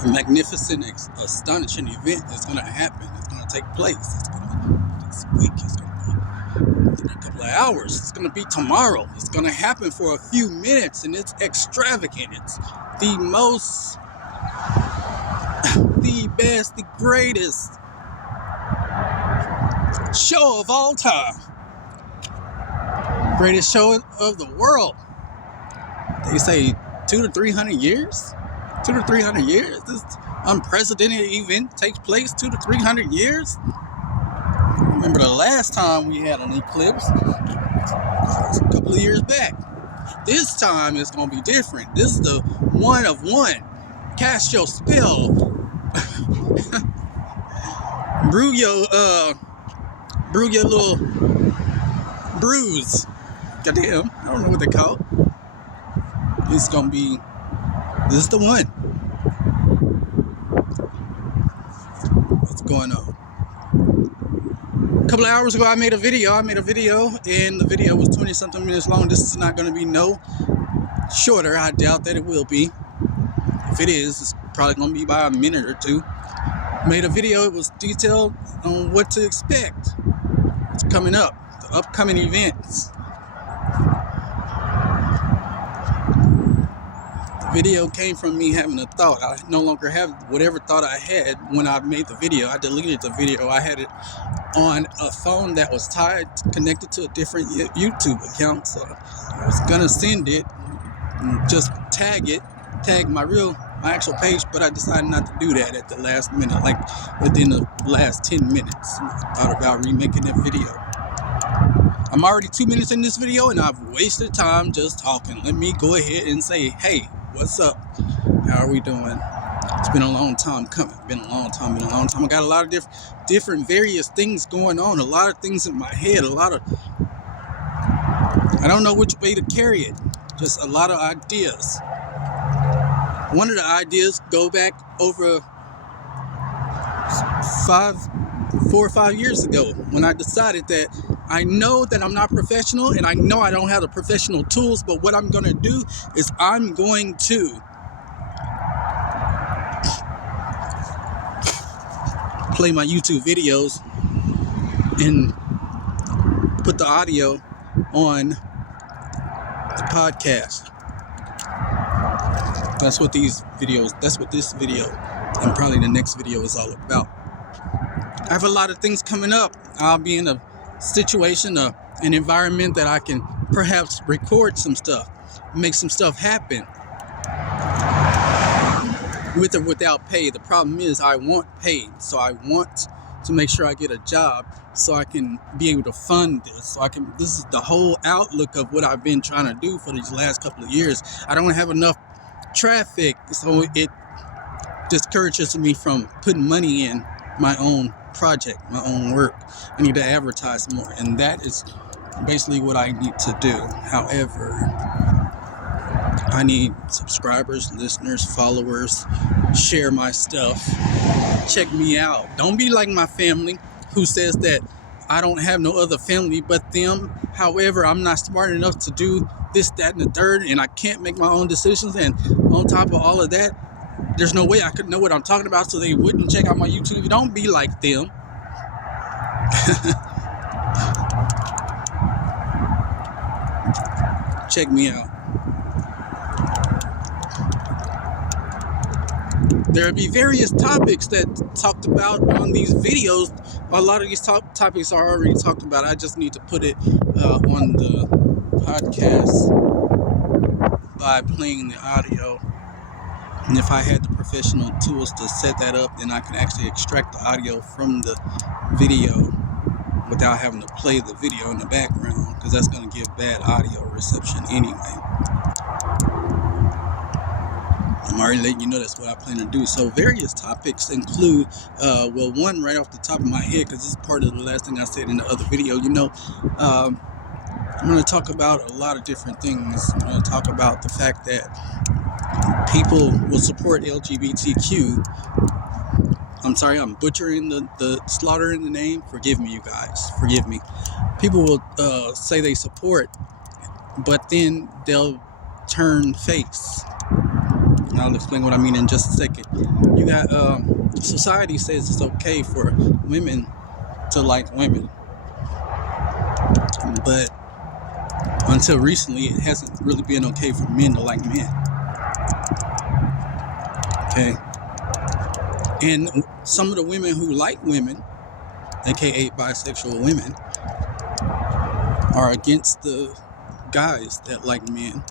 A magnificent, astonishing event is going to happen. It's going to take place. It's going to be this week. It's going to be in a couple of hours. It's going to be tomorrow. It's going to happen for a few minutes, and it's extravagant. It's the most, the best, the greatest show of all time. Greatest show of the world. They say 200 to 300 years. 200 to 300 years. This unprecedented event takes place 200 to 300 years. Remember the last time we had an eclipse? It was a couple of years back. This time it's gonna be different. This is the one of one. Cast your spell. brew your little brews. Goddamn, I don't know what they call it. It's gonna be. This is the one. What's going on? A couple of hours ago, I made a video, and the video was 20 something minutes long. This is not going to be no shorter. I doubt that it will be. If it is, it's probably going to be by a minute or two. Made a video. It was detailed on what to expect. What's coming up, the upcoming events. Video came from me having a thought. I no longer have whatever thought I had when I made the video. I deleted the video. I had it on a phone that was connected to a different YouTube account. So I was gonna send it and just tag my actual page, but I decided not to do that at the last minute, like within the last 10 minutes. I thought about remaking that video. I'm already 2 minutes in this video and I've wasted time just talking. Let me go ahead and say, hey, what's up? How are we doing? It's been a long time coming. Been a long time. I got a lot of different various things going on. A lot of things in my head. I don't know which way to carry it. Just a lot of ideas. One of the ideas go back over 4 or 5 years ago when I decided that I know that I'm not professional and I know I don't have the professional tools, but what I'm going to do is I'm going to play my YouTube videos and put the audio on the podcast. That's what this video and probably the next video is all about. I have a lot of things coming up. I'll be in a situation, an environment that I can perhaps record some stuff, make some stuff happen with or without pay. The problem is I want paid, so I want to make sure I get a job so I can be able to fund this. This is the whole outlook of what I've been trying to do for these last couple of years. I don't have enough traffic, so it discourages me from putting money in my own project, my own work. I need to advertise more, and that is basically what I need to do. However, I need subscribers, listeners, followers. Share my stuff. Check me out. Don't be like my family who says that I don't have no other family but them. However, I'm not smart enough to do this, that, and the third, and I can't make my own decisions. And on top of all of that, there's no way I could know what I'm talking about, so they wouldn't check out my YouTube. Don't be like them. Check me out. There'll be various topics that talked about on these videos. A lot of these topics are already talked about. I just need to put it on the podcast by playing the audio. And if I had the professional tools to set that up, then I can actually extract the audio from the video without having to play the video in the background, because that's going to give bad audio reception anyway. I'm already letting you know that's what I plan to do. So various topics include, one right off the top of my head, because this is part of the last thing I said in the other video. I'm going to talk about a lot of different things. I'm going to talk about the fact that people will support LGBTQ. I'm sorry, I'm butchering the slaughter in the name. Forgive me, you guys. Forgive me. People will say they support, but then they'll turn face. and I'll explain what I mean in just a second. You got society says it's okay for women to like women, but until recently, it hasn't really been okay for men to like men. Okay, and some of the women who like women, aka bisexual women, are against the guys that like men,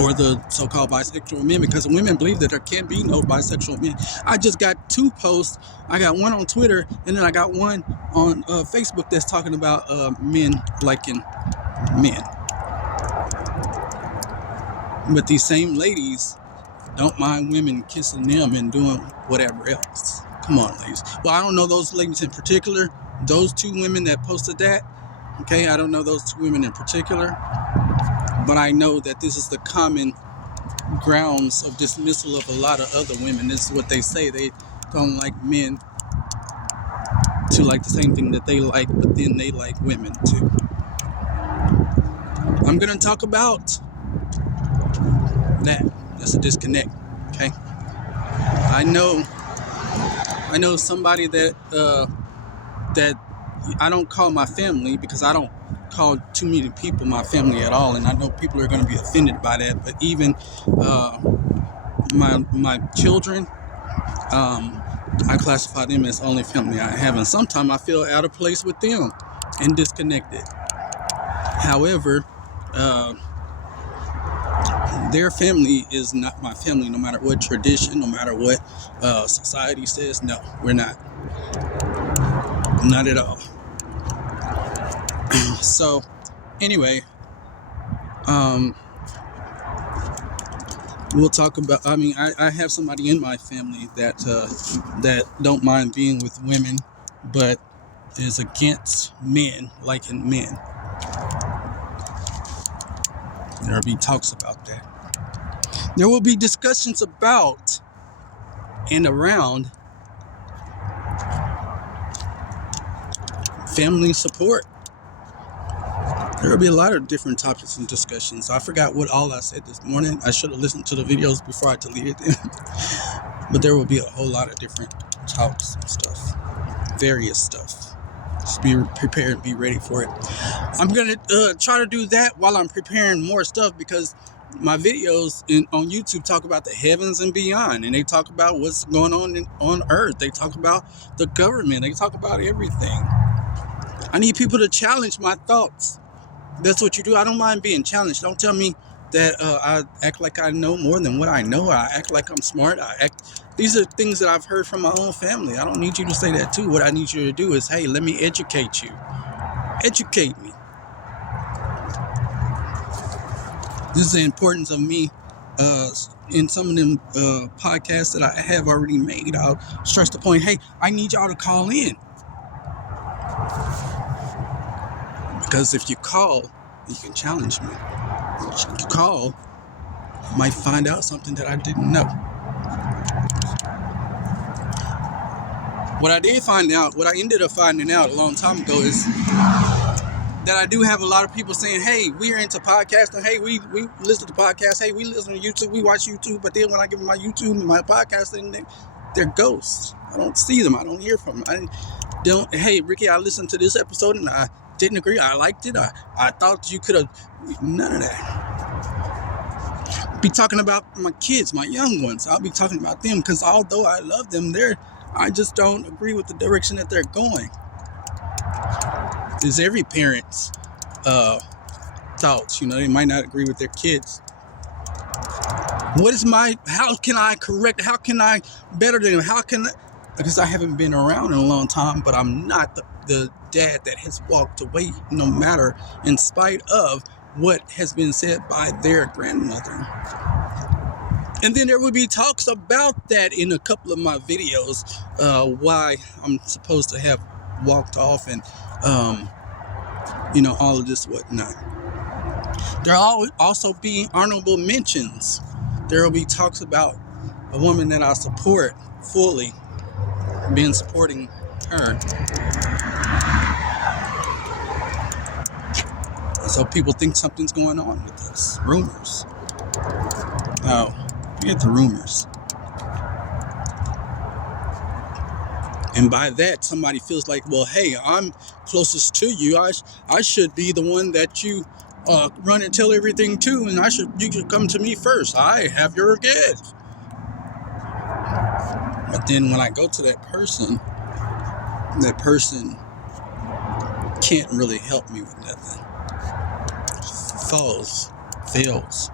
or the so-called bisexual men, because women believe that there can't be no bisexual men. I just got 2 posts. I got one on Twitter, and then I got one on Facebook that's talking about men liking men. But these same ladies don't mind women kissing them and doing whatever else. Come on, ladies. Well, I don't know those ladies in particular. Those 2 women that posted that, okay, I don't know those 2 women in particular, but I know that this is the common grounds of dismissal of a lot of other women. This is what they say. They don't like men to like the same thing that they like, but then they like women too. I'm going to talk about that. That's a disconnect, okay? I know somebody that that I don't call my family, because I don't call too many people my family at all, and I know people are going to be offended by that. But even my children, I classify them as only family I have, and sometimes I feel out of place with them and disconnected. However, their family is not my family, no matter what tradition, no matter what society says. No, we're not. Not at all. So, anyway, we'll talk about. I mean, I have somebody in my family that don't mind being with women, but is against men liking men. There'll be talks about that. There will be discussions about and around family support. There will be a lot of different topics and discussions. I forgot what all I said this morning. I should have listened to the videos before I deleted them. But there will be a whole lot of different talks and stuff. Various stuff. Just be prepared and be ready for it. I'm going to try to do that while I'm preparing more stuff, because my videos on YouTube talk about the heavens and beyond. And they talk about what's going on earth. They talk about the government. They talk about everything. I need people to challenge my thoughts. That's what you do. I don't mind being challenged. Don't tell me that I act like I know more than what I know. I act like I'm smart. These are things that I've heard from my own family. I don't need you to say that too. What I need you to do is, hey, let me educate you. Educate me. This is the importance of me in some of them podcasts that I have already made. I'll stress the point, hey, I need y'all to call in. Because if you call, you can challenge me. If you call, you might find out something that I didn't know. What I ended up finding out a long time ago is that I do have a lot of people saying, hey, we are into podcasting. Hey, we listen to podcasts. Hey, we listen to YouTube. We watch YouTube. But then when I give them my YouTube and my podcasting, they're ghosts. I don't see them. I don't hear from them. Hey, Ricky, I listened to this episode and I didn't agree. I liked it. I thought you could have. None of that. Be talking about my kids, my young ones. I'll be talking about them, because although I love them, I just don't agree with the direction that they're going. It's every parent's thoughts. They might not agree with their kids. How can I correct? How can I better them? Because I haven't been around in a long time, but I'm not the dad that has walked away, no matter, in spite of what has been said by their grandmother. And then there will be talks about that in a couple of my videos, why I'm supposed to have walked off and, all of this whatnot. There will also be honorable mentions. There will be talks about a woman that I support fully, supporting her. So people think something's going on with us. Rumors. You get the rumors. And by that, somebody feels like, well, hey, I'm closest to you. I should be the one that you run and tell everything to, and you should come to me first. I have your goods. But then when I go to that person can't really help me with nothing. Falls, fails,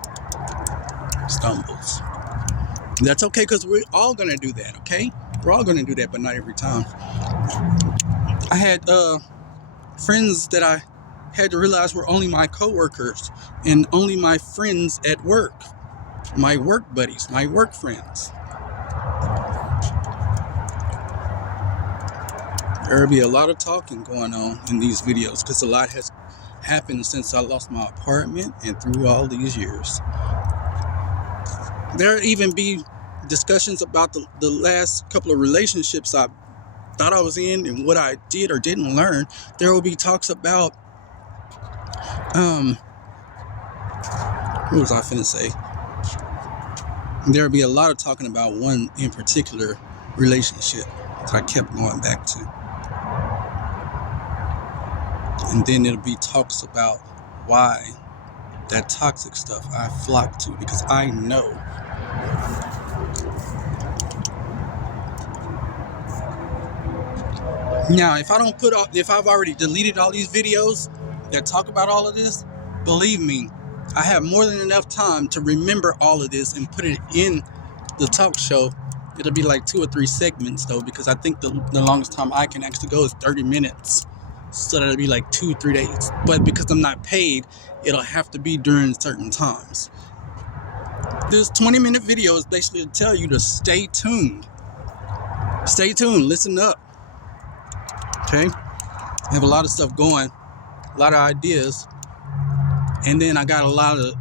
stumbles. That's okay, because we're all gonna do that, okay? We're all gonna do that, but not every time. I had friends that I had to realize were only my coworkers and only my friends at work, my work buddies, my work friends. There'll be a lot of talking going on in these videos because a lot has happened since I lost my apartment and through all these years. There'll even be discussions about the last couple of relationships I thought I was in and what I did or didn't learn. There will be talks about what was I finna say? There'll be a lot of talking about one in particular relationship that I kept going back to. And then it'll be talks about why that toxic stuff I flock to, because I know now if I've already deleted all these videos that talk about all of this, believe me, I have more than enough time to remember all of this and put it in the talk show. It'll be like 2 or 3 segments though, because I think the longest time I can actually go is 30 minutes. So that'll be like 2-3 days. But because I'm not paid, it'll have to be during certain times. This 20-minute video is basically to tell you to stay tuned. Stay tuned, listen up. Okay? I have a lot of stuff going, a lot of ideas. And then I got a lot of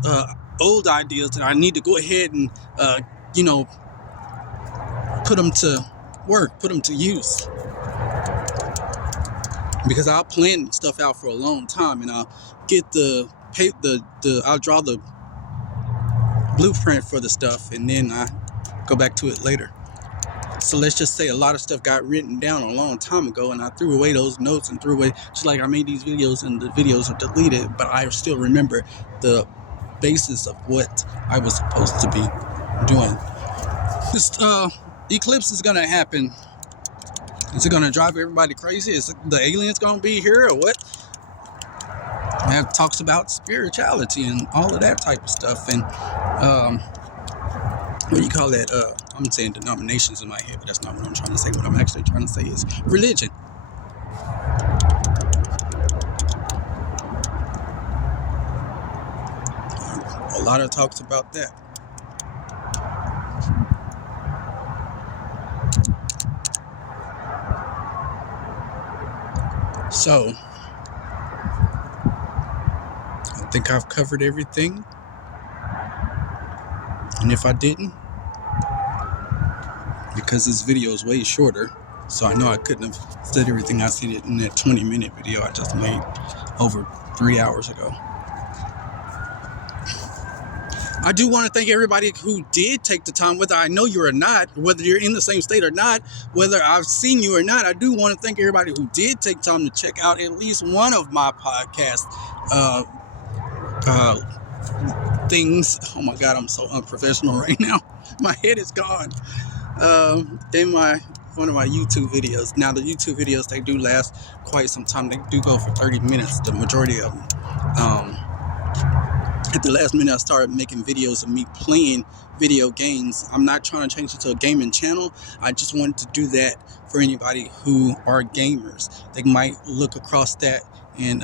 old ideas that I need to go ahead and, put them to work, put them to use. Because I'll plan stuff out for a long time, and I'll get I'll draw the blueprint for the stuff, and then I go back to it later. So let's just say a lot of stuff got written down a long time ago, and I threw away those notes and threw away, just like I made these videos and the videos are deleted, but I still remember the basis of what I was supposed to be doing. This eclipse is gonna happen. Is it gonna drive everybody crazy? Is the aliens gonna be here or what? We have talks about spirituality and all of that type of stuff, and what do you call that? I'm saying denominations in my head, but that's not what I'm trying to say. What I'm actually trying to say is religion. A lot of talks about that. So, I think I've covered everything. And if I didn't, because this video is way shorter, so I know I couldn't have said everything I said in that 20-minute video I just made over 3 hours ago. I do want to thank everybody who did take the time, whether I know you or not, whether you're in the same state or not, whether I've seen you or not. I do want to thank everybody who did take time to check out at least one of my podcast things. Oh my God, I'm so unprofessional right now. My head is gone. In one of my YouTube videos. Now the YouTube videos, they do last quite some time. They do go for 30 minutes, the majority of them. At the last minute, I started making videos of me playing video games. I'm not trying to change it to a gaming channel. I just wanted to do that for anybody who are gamers. They might look across that and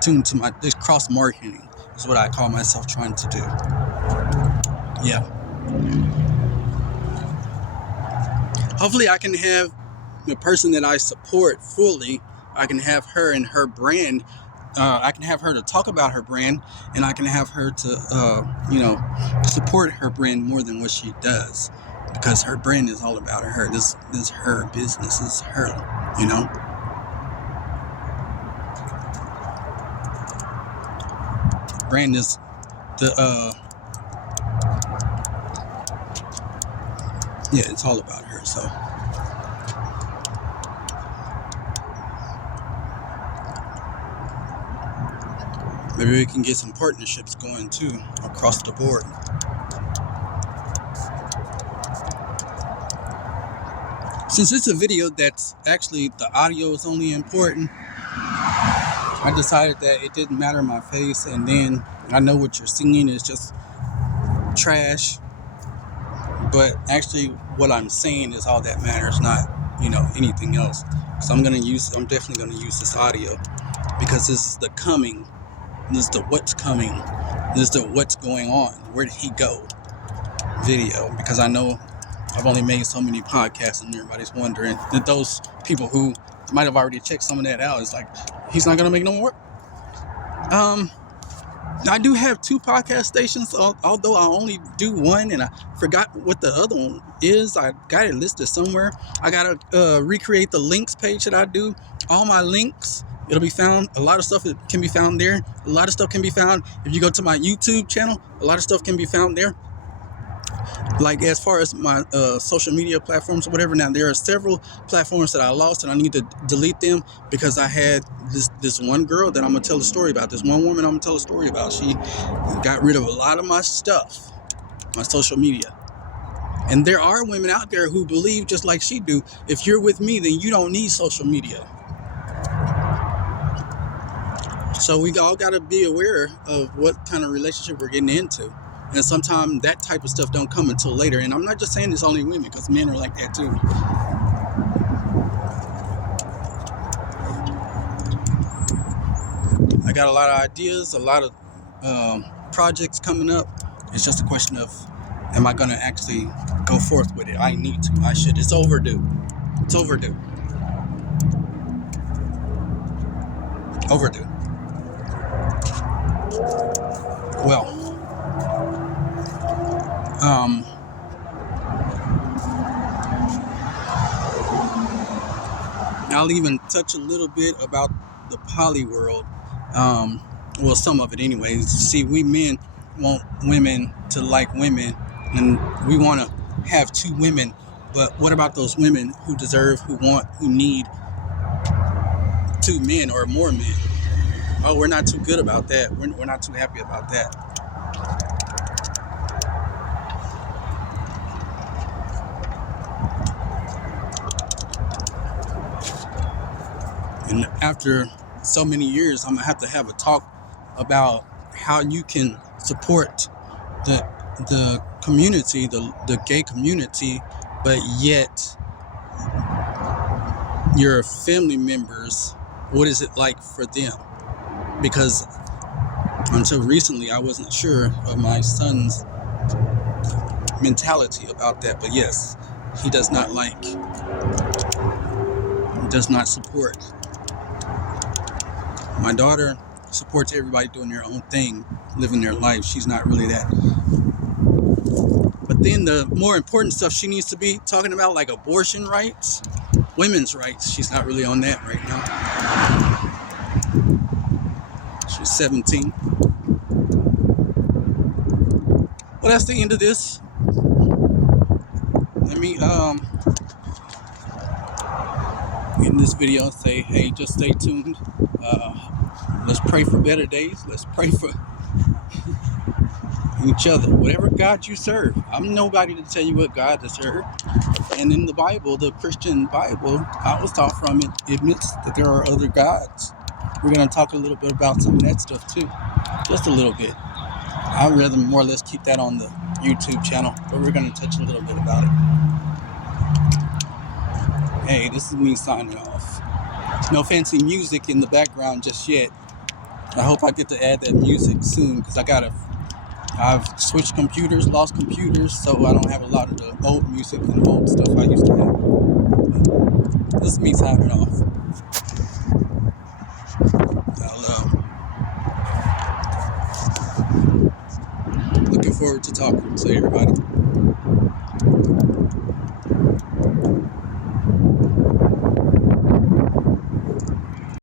tune to this cross marketing is what I call myself trying to do. Yeah. Hopefully I can have the person that I support fully, I can have her and her brand. I can have her to talk about her brand, and I can have her to, support her brand more than what she does, because her brand is all about her. This is her business. This is her, Brand is the yeah, it's all about her. So maybe we can get some partnerships going too across the board. Since it's a video that's actually the audio is only important, I decided that it didn't matter my face, and then I know what you're seeing is just trash, but actually what I'm saying is all that matters, not anything else. So I'm definitely gonna use this audio, because this is the coming, this is the what's coming, this is the what's going on, where did he go video, because I know I've only made so many podcasts and everybody's wondering that those people who might have already checked some of that out, it's like, he's not gonna make no more. I do have 2 podcast stations, although I only do one, and I forgot what the other one is. I got it listed somewhere. I gotta recreate the links page that I do. All my links, it'll be found. A lot of stuff can be found there. A lot of stuff can be found if you go to my YouTube channel. A lot of stuff can be found there. Like as far as my social media platforms or whatever, now there are several platforms that I lost, and I need to delete them because I had this one girl that I'm gonna tell a story about. This one woman I'm gonna tell a story about. She got rid of a lot of my stuff, my social media. And there are women out there who believe just like she do. If you're with me, then you don't need social media. So we all got to be aware of what kind of relationship we're getting into. And sometimes that type of stuff don't come until later. And I'm not just saying it's only women, because men are like that too. I got a lot of ideas, a lot of projects coming up. It's just a question of, am I going to actually go forth with it? I need to. I should. It's overdue. It's overdue. Overdue. Well, I'll even touch a little bit about the poly world. Well, some of it anyways. See, we men want women to like women, and we want to have 2 women. But what about those women who deserve, who want, who need 2 men or more men? Oh, we're not too good about that. We're not too happy about that. And after so many years, I'm gonna have a talk about how you can support the community, the gay community, but yet your family members, what is it like for them? Because until recently, I wasn't sure of my son's mentality about that. But yes, he does not does not support. My daughter supports everybody doing their own thing, living their life. She's not really that. But then the more important stuff she needs to be talking about, like abortion rights, women's rights, she's not really on that right now. She's 17. Well, that's the end of this. Let me in this video say, hey, just stay tuned. Let's pray for better days. Let's pray for each other. Whatever God you serve. I'm nobody to tell you what God to serve. And in the Bible, the Christian Bible I was taught from, it admits that there are other gods. We're going to talk a little bit about some of that stuff too. Just a little bit. I'd rather more or less keep that on the YouTube channel, but we're going to touch a little bit about it. Hey, this is me signing off. No fancy music in the background just yet. I hope I get to add that music soon, because I've switched computers, lost computers, so I don't have a lot of the old music and old stuff I used to have. But this is me signing off. Looking forward to talking to everybody.